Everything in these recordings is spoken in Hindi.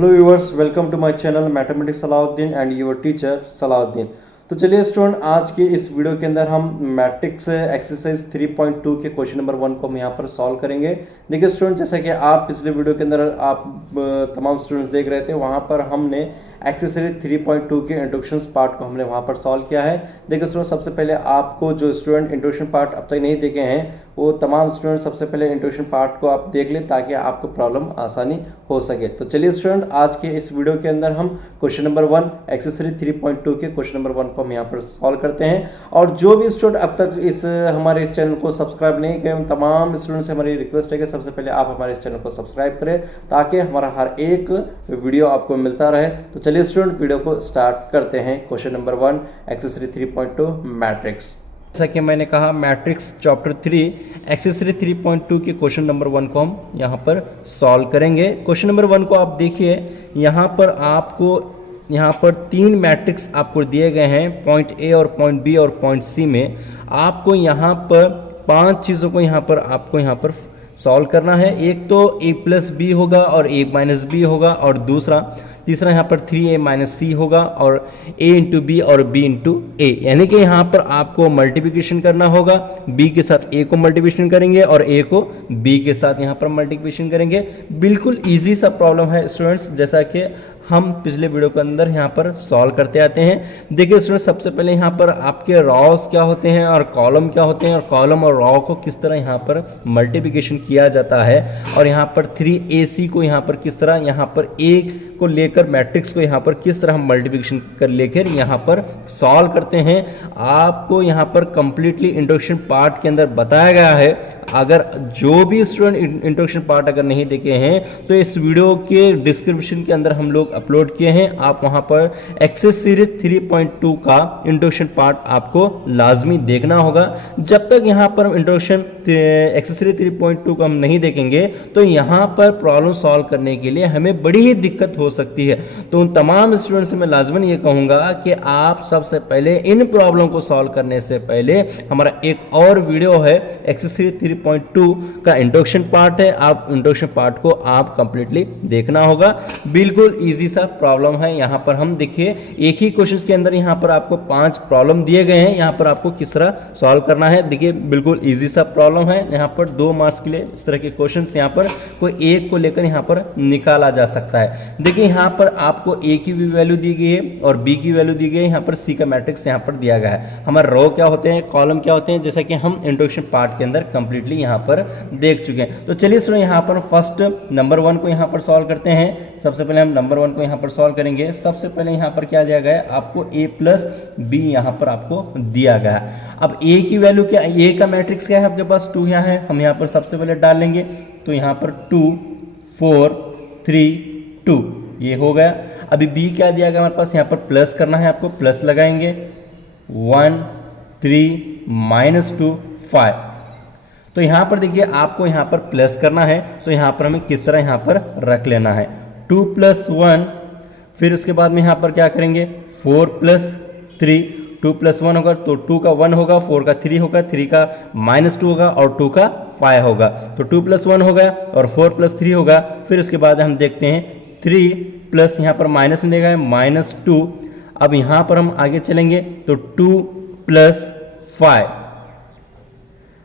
Hello viewers, welcome to my channel mathematics Salauddin and your teacher Salauddin. तो चलिए स्टूडेंट, आज के इस वीडियो के अंदर हम मैट्रिक्स एक्सरसाइज 3.2 के क्वेश्चन नंबर 1 को हम यहाँ पर सॉल्व करेंगे। देखिए स्टूडेंट, जैसा कि आप पिछले वीडियो के अंदर आप तमाम स्टूडेंट्स देख रहे थे, वहाँ पर हमने एक्सरसाइज 3.2 के इंट्रोडक्शन पार्ट को हमने वहाँ पर सॉल्व किया है। देखिए स्टूडेंट, सबसे पहले आपको जो स्टूडेंट इंट्रोडक्शन पार्ट अब तक नहीं देखे हैं, वो तमाम स्टूडेंट सबसे पहले इंट्रोडक्शन पार्ट को आप देख लें ताकि आपको प्रॉब्लम आसानी हो सके। तो चलिए स्टूडेंट, आज के इस वीडियो के अंदर हम क्वेश्चन नंबर 1 एक्सरसाइज 3.2 के क्वेश्चन नंबर 1 को हम यहाँ पर सॉल्व करते हैं। और जो भी स्टूडेंट अब तक इस हमारे चैनल को सब्सक्राइब नहीं किए, उन तमाम स्टूडेंट से हमारी रिक्वेस्ट है कि सबसे पहले आप हमारे इस चैनल को सब्सक्राइब करें ताकि हमारा हर एक वीडियो आपको मिलता रहे। तो चलिए स्टूडेंट, वीडियो को स्टार्ट करते हैं। Question number 1 exercise 3.2 matrix. जैसा कि मैंने कहा, मैट्रिक्स चैप्टर 3 एक्सरसाइज 3.2 के क्वेश्चन नंबर 1 को हम यहाँ पर सॉल्व करेंगे। क्वेश्चन नंबर 1 को आप देखिए, यहाँ पर आपको यहाँ पर 3 मैट्रिक्स आपको दिए गए हैं, पॉइंट ए और पॉइंट बी और पॉइंट सी में। आपको यहाँ पर 5 चीज़ों को यहाँ पर सॉल्व करना है। एक तो a प्लस बी होगा और a माइनस बी होगा, और तीसरा यहाँ पर 3a माइनस सी होगा, और a इंटू बी और b इंटू ए। यानी कि यहाँ पर आपको मल्टीप्लिकेशन करना होगा। b के साथ a को मल्टीप्लिकेशन करेंगे और a को b के साथ यहाँ पर मल्टीप्लिकेशन करेंगे। बिल्कुल इजी सा प्रॉब्लम है स्टूडेंट्स, जैसा कि हम पिछले वीडियो के अंदर यहाँ पर सॉल्व करते आते हैं। देखिए स्टूडेंट, सबसे पहले यहाँ पर आपके रॉस क्या होते हैं और कॉलम क्या होते हैं, और कॉलम और रॉ को किस तरह यहाँ पर मल्टीप्लिकेशन किया जाता है, और यहाँ पर 3ac को यहाँ पर किस तरह यहाँ पर a को लेकर मैट्रिक्स को यहाँ पर किस तरह हम मल्टीप्लिकेशन कर लेकर यहाँ पर सॉल्व करते हैं। आपको यहाँ पर कंप्लीटली इंट्रोडक्शन पार्ट के अंदर बताया गया है। अगर जो भी स्टूडेंट इंट्रोडक्शन पार्ट अगर नहीं देखे हैं तो इस वीडियो के डिस्क्रिप्शन के अंदर हम लोग अपलोड किए हैं। आप वहां पर एक्सरसाइज 3.2 का इंट्रोडक्शन पार्ट आपको लाजमी देखना होगा। जब तक यहाँ पर इंट्रोडक्शन एक्सरसाइज 3.2 को हम नहीं देखेंगे तो यहाँ पर प्रॉब्लम सॉल्व करने के लिए हमें बड़ी ही दिक्कत हो सकती है। तो उन तमाम स्टूडेंट्स से मैं लाजमन ये कहूँगा कि आप सबसे पहले इन प्रॉब्लम को सॉल्व करने से पहले हमारा एक और वीडियो है एक्सरसाइज 3.2 का इंट्रोडक्शन पार्ट है। आप इंट्रोडक्शन पार्ट को आप कंप्लीटली देखना होगा। बिल्कुल इजी सा प्रॉब्लम है। यहाँ पर हम देखिए, एक ही क्वेश्चन के अंदर यहाँ पर आपको 5 प्रॉब्लम दिए गए हैं। यहाँ पर आपको किस तरह सॉल्व करना है, देखिए बिल्कुल इजी सा प्रॉब्लम है। यहाँ पर 2 मार्क्स के लिए इस तरह के क्वेश्चन यहाँ पर कोई एक को लेकर यहाँ पर निकाला जा सकता है। देखिए यहाँ पर आपको ए की भी वैल्यू दी गई है और बी की वैल्यू दी गई है। यहाँ पर सी का मैट्रिक्स यहाँ पर दिया गया है। हमारे रो क्या होते हैं, कॉलम क्या होते हैं, जैसा कि हम इंट्रोडक्शन पार्ट के अंदर कंप्लीटली यहाँ पर देख चुके हैं। तो चलिए सुनो, यहाँ पर फर्स्ट नंबर 1 को यहाँ पर सॉल्व करते हैं। सबसे पहले हम नंबर 1 को यहाँ पर सॉल्व करेंगे। सबसे पहले यहाँ पर क्या दिया गया है, आपको a प्लस बी यहाँ पर आपको दिया गया है। अब a की वैल्यू क्या, a का मैट्रिक्स क्या है आपके पास, 2 यहाँ है। हम यहाँ पर सबसे पहले डाल लेंगे, तो यहाँ पर 2 4 3 2 ये हो गया। अभी b क्या दिया गया हमारे पास, यहाँ पर प्लस करना है, आपको प्लस लगाएंगे 1 3 माइनस 2 5। तो यहाँ पर देखिए आपको यहाँ पर प्लस करना है, तो यहाँ पर हमें किस तरह यहाँ पर रख लेना है, 2 + 1। फिर उसके बाद में यहाँ पर क्या करेंगे, 4 + 3। 2 + 1 होगा तो 2 का 1 होगा, 4 का 3 होगा, 3 का -2 होगा और 2 का 5 होगा। तो 2 + 1 हो गया और 4 + 3 होगा। फिर उसके बाद हम देखते हैं 3 प्लस यहाँ पर माइनस में देगा है -2। अब यहाँ पर हम आगे चलेंगे तो 2 + 5।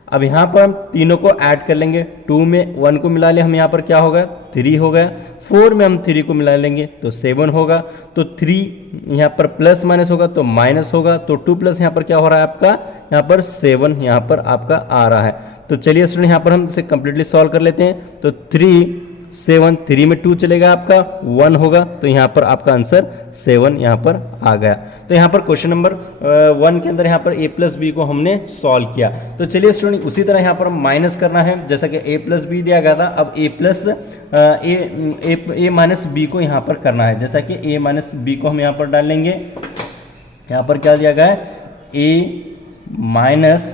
अब यहाँ पर हम तीनों को ऐड कर लेंगे, 2 में 1 को मिला ले हम, यहाँ पर क्या होगा 3 हो गया। 4 में हम 3 को मिला लेंगे तो 7 होगा। तो 3 यहाँ पर प्लस माइनस होगा तो माइनस होगा। तो 2 प्लस यहाँ पर क्या हो रहा है आपका, यहाँ पर 7 यहाँ पर आपका आ रहा है। तो चलिए स्टूडेंट, यहाँ पर हम इसे कंप्लीटली सॉल्व कर लेते हैं। तो 3 7 3 में 2 चलेगा, आपका 1 होगा। तो यहाँ पर आपका आंसर 7 यहाँ पर आ गया। तो यहाँ पर क्वेश्चन नंबर 1 के अंदर यहाँ पर a प्लस बी को हमने सॉल्व किया। तो चलिए स्टूडेंट, उसी तरह यहाँ पर माइनस करना है, जैसा कि a प्लस बी दिया गया था। अब a माइनस बी को यहाँ पर करना है, जैसा कि a माइनस बी को हम यहाँ पर डाल लेंगे। यहाँ पर क्या दिया गया है, a माइनस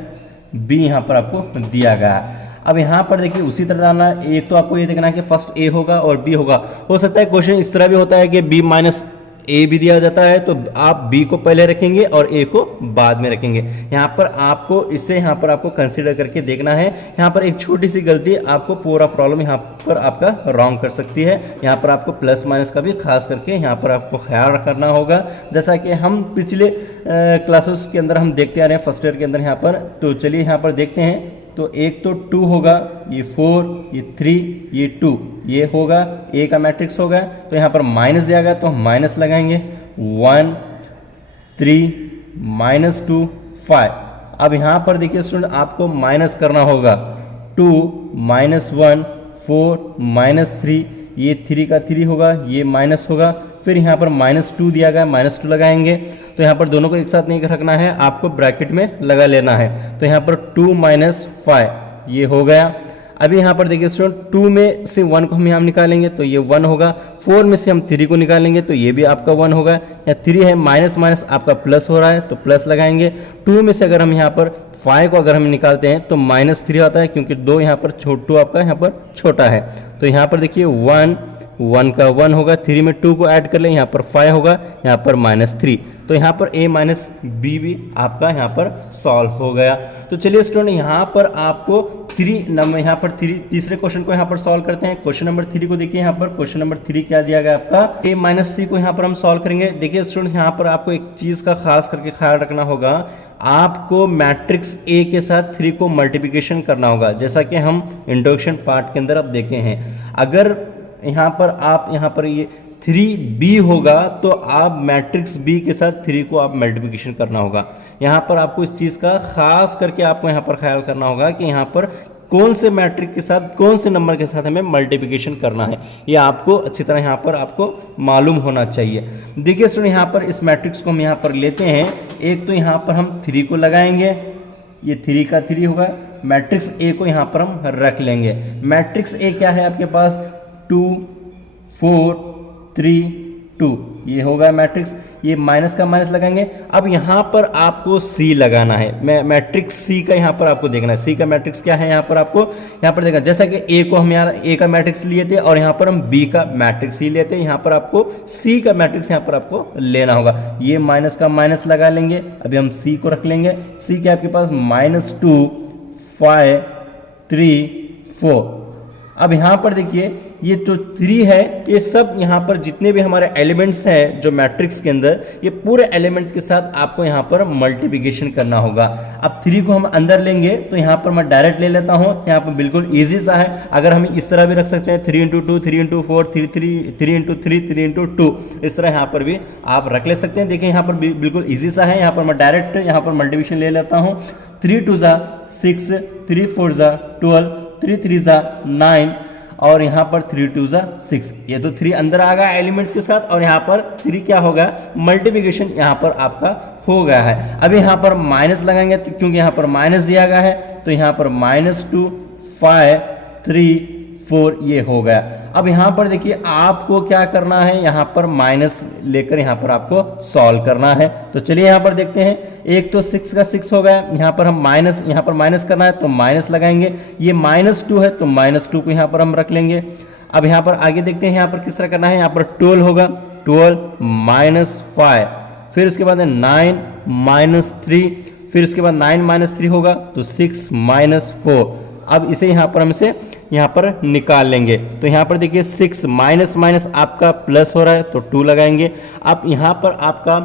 बी यहाँ पर आपको दिया गया है। अब यहाँ पर देखिए उसी तरह डालना है। एक तो आपको ये देखना है कि फर्स्ट a होगा और b होगा। हो सकता है क्वेश्चन इस तरह भी होता है कि b माइनस ए भी दिया जाता है तो आप बी को पहले रखेंगे और ए को बाद में रखेंगे। यहाँ पर आपको इससे यहाँ पर आपको कंसीडर करके देखना है। यहाँ पर एक छोटी सी गलती आपको पूरा प्रॉब्लम यहाँ पर आपका रॉन्ग कर सकती है। यहाँ पर आपको प्लस माइनस का भी खास करके यहाँ पर आपको ख्याल करना होगा, जैसा कि हम पिछले क्लासेस के अंदर हम देखते आ रहे हैं फर्स्ट ईयर के अंदर यहाँ पर। तो चलिए यहाँ पर देखते हैं। तो एक तो 2 होगा, ये 4, ये 3, ये 2, ये होगा ए का मैट्रिक्स होगा। तो यहाँ पर माइनस दिया गया तो हम माइनस लगाएंगे, 1 3 -2 5। अब यहाँ पर देखिए स्टूडेंट आपको माइनस करना होगा, 2 -1 4 -3, ये 3 का 3 होगा, ये माइनस होगा। फिर यहाँ पर -2 दिया गया, -2 लगाएंगे। तो यहाँ पर दोनों को एक साथ नहीं रखना है, आपको ब्रैकेट में लगा लेना है। तो यहाँ पर 2 - 5 ये हो गया। अभी यहाँ पर देखिए स्टूडेंट 2 में से 1 को हम यहाँ निकालेंगे तो ये 1 होगा। 4 में से हम 3 को निकालेंगे तो ये भी आपका 1 होगा। या 3 है माइनस माइनस आपका प्लस हो रहा है तो प्लस लगाएंगे। 2 में से अगर हम यहाँ पर 5 को अगर हम निकालते हैं तो -3 आता है, क्योंकि 2 यहाँ पर 2 आपका यहाँ पर छोटा है। तो यहाँ पर देखिए 1 का 1 होगा, 3 में 2 को ऐड कर लें, यहाँ पर 5 होगा, यहाँ पर -3। तो यहाँ पर a माइनस बी भी आपका यहाँ पर सॉल्व हो गया। तो चलिए स्टूडेंट यहाँ पर आपको 3 नंबर यहाँ पर तीसरे क्वेश्चन को यहाँ पर सॉल्व करते हैं। क्वेश्चन नंबर 3 को देखिए। यहाँ पर क्वेश्चन नंबर 3 क्या दिया गया आपका, a माइनस सी को यहाँ पर हम सॉल्व करेंगे। देखिए स्टूडेंट यहाँ पर आपको एक चीज का खास करके ख्याल रखना होगा, आपको मैट्रिक्स ए के साथ 3 को मल्टीप्लिकेशन करना होगा, जैसा कि हम इंट्रोडक्शन पार्ट के अंदर अब देखे हैं। अगर यहाँ पर आप यहाँ पर ये 3b होगा तो आप मैट्रिक्स b के साथ 3 को आप मल्टीप्लिकेशन करना होगा। यहाँ पर आपको इस चीज़ का खास करके आपको यहाँ पर ख्याल करना होगा कि यहाँ पर कौन से मैट्रिक के साथ कौन से नंबर के साथ हमें मल्टीप्लिकेशन करना है, ये आपको अच्छी तरह यहाँ पर आपको मालूम होना चाहिए। देखिए स्टूडेंट यहाँ पर इस मैट्रिक्स को हम यहाँ पर लेते हैं। एक तो यहाँ पर हम 3 को लगाएंगे, ये 3 का 3 होगा। मैट्रिक्स ए को यहाँ पर हम रख लेंगे। मैट्रिक्स ए क्या है आपके पास, 2 4 3 2 ये होगा मैट्रिक्स। ये माइनस का माइनस लगाएंगे। अब यहाँ पर आपको सी लगाना है, मैट्रिक्स सी का यहाँ पर आपको देखना है। सी का मैट्रिक्स क्या है यहाँ पर आपको यहाँ पर देखना, जैसा कि ए को हम यहाँ ए का मैट्रिक्स लिए थे और यहाँ पर हम बी का मैट्रिक्स सी लेते हैं, यहाँ पर आपको सी का मैट्रिक्स यहाँ पर आपको लेना होगा। ये माइनस का माइनस लगा लेंगे। अभी हम सी को रख लेंगे। सी क्या आपके पास, -2 5 3 4। अब यहाँ पर देखिए ये जो 3 है, ये सब यहाँ पर जितने भी हमारे एलिमेंट्स हैं जो मैट्रिक्स के अंदर, ये पूरे एलिमेंट्स के साथ आपको यहाँ पर मल्टीप्लिकेशन करना होगा। अब 3 को हम अंदर लेंगे तो यहाँ पर मैं डायरेक्ट ले लेता हूँ। यहाँ पर बिल्कुल इजी सा है। अगर हम इस तरह भी रख सकते हैं 3 × 2 3 × 4 3 × 3 3 × 2, इस तरह यहाँ पर भी आप रख ले सकते हैं। देखिए यहाँ पर बिल्कुल ईजी सा है। यहाँ पर मैं डायरेक्ट यहाँ पर मल्टीप्लिकेशन ले लेता हूँ। 3 2 6 3 4 12 3 3 9 और यहाँ पर 3 2 6। ये तो 3 अंदर आ गया एलिमेंट्स के साथ और यहाँ पर 3 क्या होगा, मल्टीप्लिकेशन यहाँ पर आपका हो गया है। अब यहाँ पर माइनस लगाएंगे तो क्योंकि यहाँ पर माइनस दिया गया है तो यहाँ पर -2 5 3 4 ये हो गया। अब यहाँ पर देखिए आपको क्या करना है, यहाँ पर माइनस लेकर यहाँ पर आपको सॉल्व करना है। तो चलिए यहाँ पर देखते हैं। एक तो 6 का 6 हो गया, यहाँ पर हम यहाँ पर माइनस करना है तो माइनस लगाएंगे। ये -2 है तो -2 को यहाँ पर हम रख लेंगे। अब यहाँ पर आगे देखते हैं यहाँ पर किस तरह करना है। यहाँ पर 12 होगा, 12 -5, फिर उसके बाद 9 -3, फिर उसके बाद 9 -3 होगा तो 6 -4। अब इसे यहाँ पर हम इसे यहाँ पर निकाल लेंगे। तो यहाँ पर देखिए 6 माइनस माइनस आपका प्लस हो रहा है तो 2 लगाएंगे। अब यहाँ पर आपका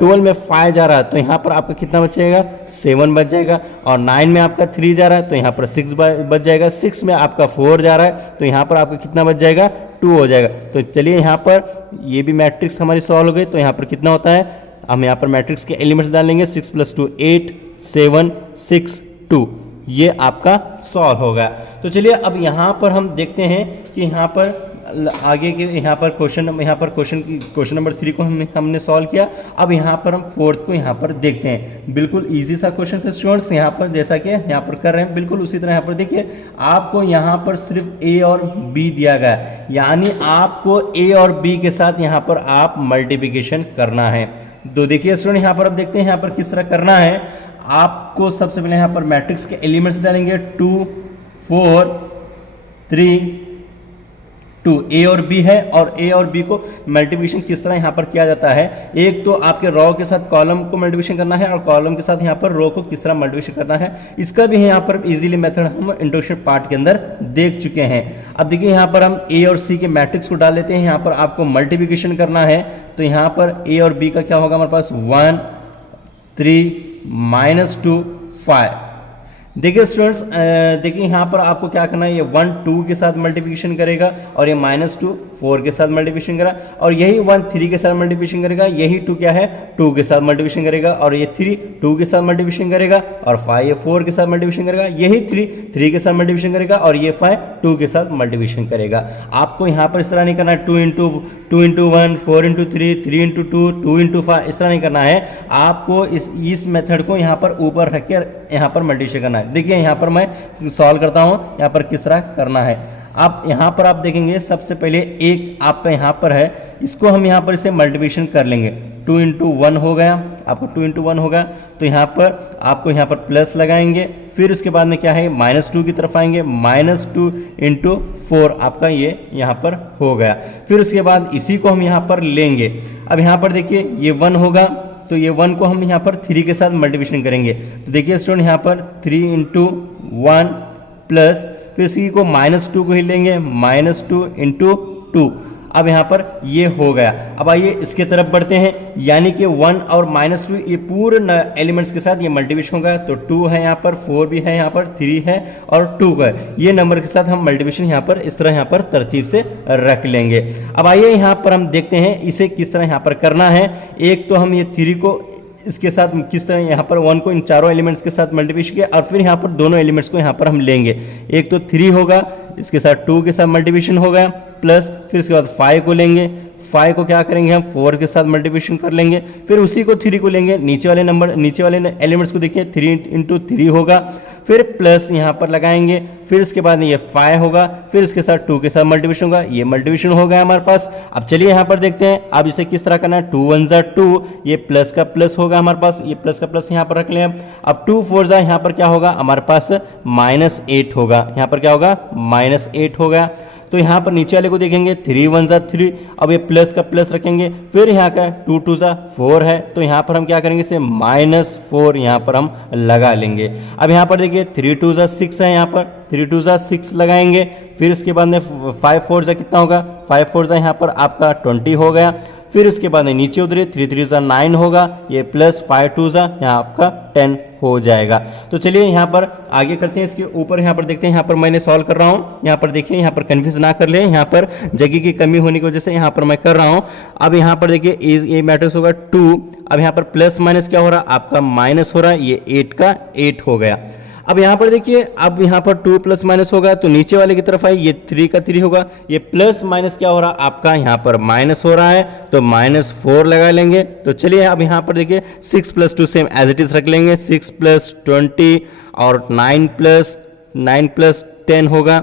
12 में 5 जा रहा है तो यहाँ पर आपका कितना बचेगा, 7 बच जाएगा। और 9 में आपका 3 जा रहा है तो यहाँ पर 6 बच जाएगा। 6 में आपका 4 जा रहा है तो यहाँ पर आपका कितना बच जाएगा, 2 हो जाएगा। तो चलिए यहाँ पर ये भी मैट्रिक्स हमारी सॉल्व हो गई। तो यहाँ पर कितना होता है, हम यहाँ पर मैट्रिक्स के एलिमेंट्स डालेंगे। 6 + 2 8 7 6 2, ये आपका सॉल्व होगा। तो चलिए अब यहाँ पर हम देखते हैं कि यहाँ पर आगे के यहाँ पर क्वेश्चन नंबर 3 को हमने सॉल्व किया। अब यहाँ पर हम 4th को यहाँ पर देखते हैं। बिल्कुल इजी सा क्वेश्चन है स्टूडेंट्स, यहाँ पर जैसा कि यहाँ पर कर रहे हैं बिल्कुल उसी तरह यहाँ पर देखिए आपको यहाँ पर सिर्फ A और B दिया गया है, यानी आपको A और B के साथ यहाँ पर आप मल्टीप्लिकेशन करना है। तो देखिए स्टूडेंट यहाँ पर अब देखते हैं यहाँ पर किस तरह करना है। आपको सबसे पहले यहाँ पर मैट्रिक्स के एलिमेंट्स डालेंगे 2 4 3 2 ए और बी है, और ए और बी को मल्टीप्लिकेशन किस तरह यहाँ पर किया जाता है, एक तो आपके रो के साथ कॉलम को मल्टीप्लिकेशन करना है और कॉलम के साथ यहाँ पर रो को किस तरह मल्टीप्लिकेशन करना है, इसका भी यहाँ पर इजीली मेथड हम इंट्रोडक्शन पार्ट के अंदर देख चुके हैं। अब देखिए यहाँ पर हम ए और सी के मैट्रिक्स को डाल लेते हैं, यहाँ पर आपको मल्टीप्लिकेशन करना है, तो यहाँ पर ए और बी का क्या होगा हमारे पास 1 3 -2 5। देखिए स्टूडेंट्स, देखिए यहाँ पर आपको क्या करना है, ये 1 2 के साथ मल्टीप्लिकेशन करेगा और ये -2 4 के साथ मल्टीप्लिकेशन करेगा, और यही 1 3 के साथ मल्टीप्लिकेशन करेगा, यही 2 क्या है 2 के साथ मल्टीप्लिकेशन करेगा, और ये 3 2 के साथ मल्टीप्लिकेशन करेगा, और 5 ये 4 के साथ मल्टीप्लिकेशन करेगा, यही 3 3 के साथ मल्टीप्लिकेशन करेगा, और ये 5 2 के साथ मल्टीप्लिकेशन करेगा। आपको यहाँ पर इस तरह नहीं करना है 2 × 1 4 × 3 3 × 2 2 × 5, इस तरह नहीं करना है। आपको इस मेथड को यहाँ पर ऊपर रख के यहाँ पर मल्टीप्लिकेशन करना है। देखिए यहाँ पर मैं सॉल्व करता हूँ, यहाँ पर किस तरह करना है। आप यहाँ पर आप देखेंगे सबसे पहले एक आपका यहाँ पर है, इसको हम यहाँ पर इसे मल्टीप्लिकेशन कर लेंगे, 2 × 1 हो गया, आपको 2 × 1 होगा, तो यहाँ पर आपको यहाँ पर प्लस लगाएंगे, फिर उसके बाद में क्या है -2 की तरफ आएंगे, -2 × 4 आपका ये यहाँ पर हो गया, फिर उसके बाद इसी को हम यहाँ पर लेंगे। अब यहाँ पर देखिए ये 1 होगा, तो ये 1 को हम यहाँ पर 3 के साथ मल्टीप्लिकेशन करेंगे, तो देखिए स्टूडेंट यहाँ पर 3 × 1 प्लस, फिर इसी को -2 को ही लेंगे, -2 × 2। अब यहाँ पर ये हो गया। अब आइए इसके तरफ बढ़ते हैं, यानी कि 1 और -2 ये पूरे एलिमेंट्स के साथ ये मल्टीप्लिकेशन होगा, तो 2 है यहाँ पर, 4 भी है यहाँ पर, 3 है और 2 का है, ये नंबर के साथ हम मल्टीप्लिकेशन यहाँ पर इस तरह यहाँ पर तरतीब से रख लेंगे। अब आइए यहाँ पर हम देखते हैं इसे किस तरह यहाँ पर करना है। एक तो हम ये 3 को इसके साथ किस तरह यहाँ पर 1 को इन चारों एलिमेंट्स के साथ मल्टीप्लिकेशन किया, और फिर यहाँ पर दोनों एलिमेंट्स को यहाँ पर हम लेंगे। एक तो 3 होगा, इसके साथ 2 के साथ मल्टीप्लिकेशन होगा, प्लस फिर इसके बाद 5 को लेंगे, 5 को क्या करेंगे हम 4 के साथ मल्टीप्लिकेशन कर लेंगे, फिर उसी को 3 को लेंगे, नीचे वाले एलिमेंट्स को देखिए 3 × 3 होगा, फिर प्लस यहाँ पर लगाएंगे, फिर उसके बाद ये 5 होगा, फिर इसके साथ 2 के साथ मल्टीप्लिकेशन होगा, ये मल्टीप्लिकेशन हो गया हमारे पास। अब चलिए यहाँ पर देखते हैं अब इसे किस तरह करना है। 2 1 × 2, ये प्लस का प्लस होगा हमारे पास, ये प्लस का प्लस यहाँ पर रख लें। अब 2 4 × यहाँ पर क्या होगा हमारे पास -8 होगा, यहाँ पर क्या होगा -8 होगा। तो यहाँ पर नीचे वाले को देखेंगे 3 1 × 3, अब ये प्लस का प्लस रखेंगे, फिर यहाँ का 2 2 × 4 है, तो यहाँ पर हम क्या करेंगे इसे -4 यहाँ पर हम लगा लेंगे। अब यहाँ पर देखिए 3 2 × 6 है, यहाँ पर 3 2 × 6 लगाएंगे, फिर उसके बाद में 5 4 × कितना होगा, 5 4 × यहाँ पर आपका 20 हो गया, फिर उसके बाद में नीचे उतरे 3 3 × 9 होगा, ये प्लस 5 2 × यहाँ आपका 10 हो जाएगा। तो चलिए यहाँ पर आगे करते हैं, इसके ऊपर यहाँ पर देखते हैं, यहाँ पर मैंने सॉल्व कर रहा हूँ, यहाँ पर देखिए यहाँ पर कन्फ्यूज ना कर ले, यहाँ पर जगह की कमी होने की वजह से यहाँ पर मैं कर रहा हूँ। अब यहाँ पर देखिए ये मैट्रिक्स होगा 2, अब यहाँ पर प्लस माइनस क्या हो रहा है आपका माइनस हो रहा है, ये 8 का 8 हो गया। अब यहाँ पर देखिए, अब यहाँ पर 2 प्लस माइनस होगा, तो नीचे वाले की तरफ आए, ये 3 का 3 होगा, ये प्लस माइनस क्या हो रहा है आपका यहाँ पर माइनस हो रहा है, तो -4 लगा लेंगे। तो चलिए अब यहाँ पर देखिए 6 + 2 सेम एज इट इज रख लेंगे, 6 + 20 और 9 + 10 होगा।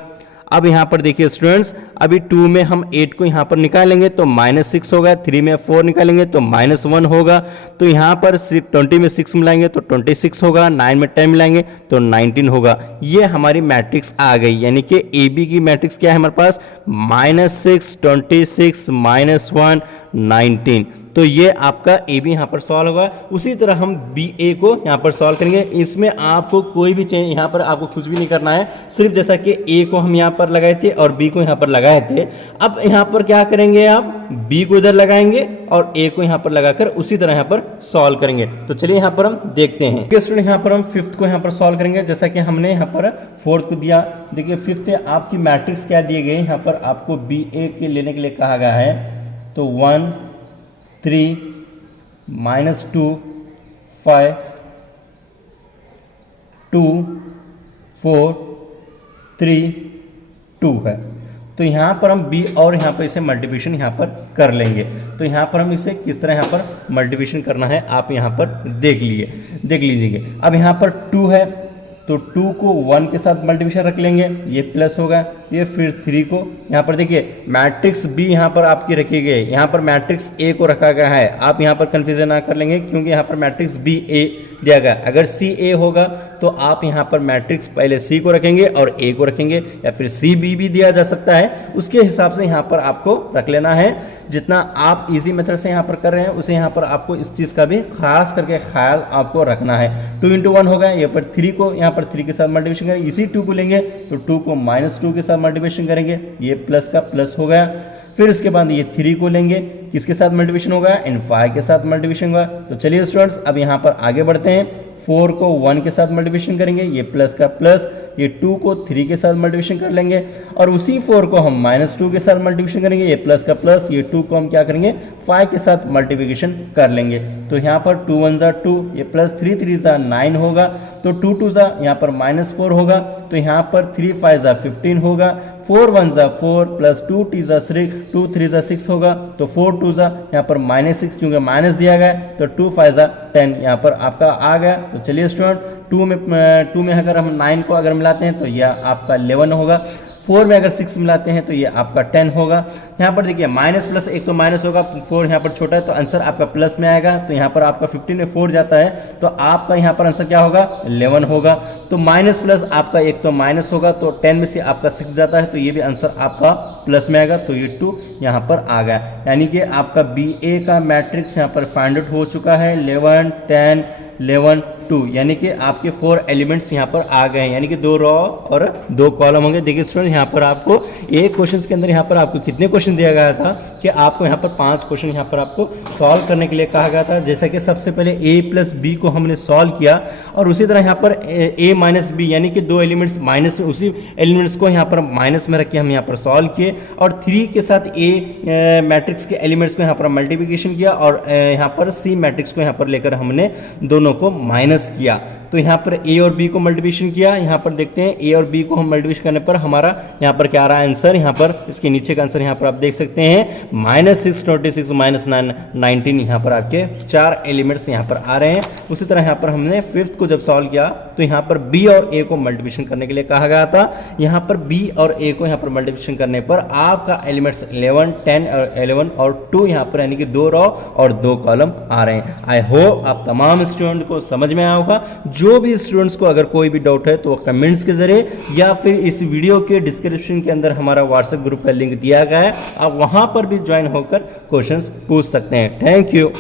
अब यहाँ पर देखिए स्टूडेंट्स, अभी 2 में हम 8 को यहाँ पर निकालेंगे तो -6 होगा, 3 में 4 निकालेंगे तो -1 होगा, तो यहाँ पर 20 में 6 मिलाएंगे तो 26 होगा, 9 में 10 मिलाएंगे तो 19 होगा। ये हमारी मैट्रिक्स आ गई, यानी कि ए बी की मैट्रिक्स क्या है हमारे पास -6 26 -1 19। तो ये आपका ए बी यहाँ पर सॉल्व होगा। उसी तरह हम बी ए को यहाँ पर सॉल्व करेंगे। इसमें आपको कोई भी चेंज यहाँ पर आपको कुछ भी नहीं करना है, सिर्फ जैसा कि ए को हम यहाँ पर लगाए थे और बी को यहाँ पर लगाए थे, अब यहाँ पर क्या करेंगे आप बी को इधर लगाएंगे और ए को यहाँ पर लगाकर उसी तरह यहाँ पर सॉल्व करेंगे। तो चलिए यहाँ पर हम देखते हैं। स्टूडेंट यहाँ पर हम 5th को यहाँ पर सॉल्व करेंगे, जैसा कि हमने यहाँ पर 4th को दिया। देखिए 5th आपकी मैट्रिक्स क्या दिए गए, यहाँ पर आपको बी ए के लेने के लिए कहा गया है, तो 1 3 -2 5 2 4 3 2 है। तो यहाँ पर हम b और यहाँ पर इसे मल्टीप्लिकेशन यहाँ पर कर लेंगे। तो यहाँ पर हम इसे किस तरह यहाँ पर मल्टीप्लिकेशन करना है आप यहाँ पर देख लीजिए। अब यहाँ पर 2 है, तो 2 को 1 के साथ मल्टीप्लिकेशन रख लेंगे, ये प्लस होगा, ये फिर 3 को यहाँ पर देखिए मैट्रिक्स बी यहाँ पर आपकी रखी गई, यहाँ पर मैट्रिक्स ए को रखा गया है। आप यहाँ पर कन्फ्यूजन ना कर लेंगे, क्योंकि यहाँ पर मैट्रिक्स बी ए दिया गया। अगर सी ए होगा तो आप यहाँ पर मैट्रिक्स पहले सी को रखेंगे और ए को रखेंगे, या फिर सी बी भी दिया जा सकता है, उसके हिसाब से यहाँ पर आपको रख लेना है। जितना आप इजी मेथड से यहाँ पर कर रहे हैं उसे यहाँ पर आपको इस चीज़ का भी खास करके ख्याल आपको रखना है। 2 × 1 होगा, यहाँ पर 3 को यहाँ पर 3 के साथ मल्टीप्लिकेशन करेंगे, इसी 2 को लेंगे तो 2 को -2 के साथ मल्टीप्लिकेशन करेंगे, ये प्लस का प्लस हो गया। फिर उसके बाद ये 3 को लेंगे, किसके साथ मल्टीप्लिकेशन होगा, इन 5 के साथ मल्टीप्लिकेशन होगा। तो चलिए स्टूडेंट्स अब यहाँ पर आगे बढ़ते हैं। 4 को 1 के साथ मल्टीप्लिकेशन करेंगे, ये प्लस का प्लस, ये 2 को 3 के साथ मल्टीप्लिकेशन कर लेंगे, और उसी 4 को हम -2 के साथ मल्टीप्लिकेशन करेंगे, ये प्लस का प्लस, ये 2 को हम क्या करेंगे 5 के साथ मल्टीप्लिकेशन कर लेंगे। तो यहाँ पर 2 × 1 = 2, ये प्लस 3 × 3 = 9 होगा, तो 2 × 2 यहाँ पर -4 होगा, तो यहाँ पर 3 × 5 = 15 होगा, 4 × 1 = 4 प्लस 2 × 2 = 3, 2 × 3 = 6 होगा, तो 4 × 2 यहाँ पर -6 क्योंकि माइनस दिया गया, तो 2 × 5 = 10 यहाँ पर आपका आ गया। तो चलिए स्टूडेंट 2 में अगर हम 9 को अगर मिलाते हैं तो यह आपका 11 होगा, 4 में अगर 6 मिलाते हैं तो ये आपका 10 होगा। यहाँ पर देखिए माइनस प्लस एक तो माइनस होगा, 4 यहाँ पर छोटा है तो आंसर आपका प्लस में आएगा, तो यहाँ पर आपका 15 में 4 जाता है तो आपका यहाँ पर आंसर क्या होगा 11 होगा। तो माइनस प्लस आपका एक तो माइनस होगा, तो 10 में से आपका 6 जाता है तो ये भी आंसर आपका प्लस में आएगा, तो ये 2 यहाँ पर आ गया। यानी कि आपका BA का मैट्रिक्स यहाँ पर फाइंड आउट हो चुका है 11, 10, 11, 2, यानी कि आपके 4 एलिमेंट्स यहाँ पर आ गए हैं, यानी कि 2 रॉ और 2 कॉलम होंगे। देखिए स्टूडेंट यहाँ पर आपको एक क्वेश्चन के अंदर यहाँ पर आपको कितने क्वेश्चन दिया गया था कि आपको यहाँ पर 5 क्वेश्चन यहाँ पर आपको सॉल्व करने के लिए कहा गया था। जैसा कि सबसे पहले A + B को हमने सॉल्व किया, और उसी तरह यहाँ पर A - B यानी कि 2 एलिमेंट्स माइनस, उसी एलिमेंट्स को यहाँ पर माइनस में रख के हम यहाँ पर सॉल्व किए, और 3 के साथ A मैट्रिक्स के एलिमेंट्स को यहाँ पर मल्टीप्लिकेशन किया, और यहाँ पर C मैट्रिक्स को यहाँ पर लेकर हमने दोनों को माइनस किया। तो यहाँ पर A और B को मल्टीप्लिकेशन किया, यहाँ पर देखते हैं A और B को हम मल्टीप्लिकेशन करने पर हमारा यहाँ पर क्या आ रहा है आंसर, यहाँ पर इसके नीचे का आंसर यहाँ पर आप देख सकते हैं -6, 26, -9, 19, यहाँ पर आपके 4 एलिमेंट्स यहाँ पर आ रहे हैं। उसी तरह यहाँ पर हमने 5th को जब सॉल्व किया तो यहाँ पर B और A को मल्टीप्लिकेशन करने के लिए कहा गया था। यहाँ पर B और A को यहाँ पर मल्टीप्लिकेशन करने पर आपका एलिमेंट्स 11, 10 और 11 और 2 यहाँ पर यानी कि 2 रॉ और 2 कॉलम आ रहे हैं। आई होप आप तमाम स्टूडेंट को समझ में आया होगा। जो भी स्टूडेंट्स को अगर कोई भी डाउट है तो कमेंट्स के जरिए या फिर इस वीडियो के डिस्क्रिप्शन के अंदर हमारा व्हाट्सएप ग्रुप का लिंक दिया गया है, आप वहां पर भी ज्वाइन होकर क्वेश्चंस पूछ सकते हैं। Thank you.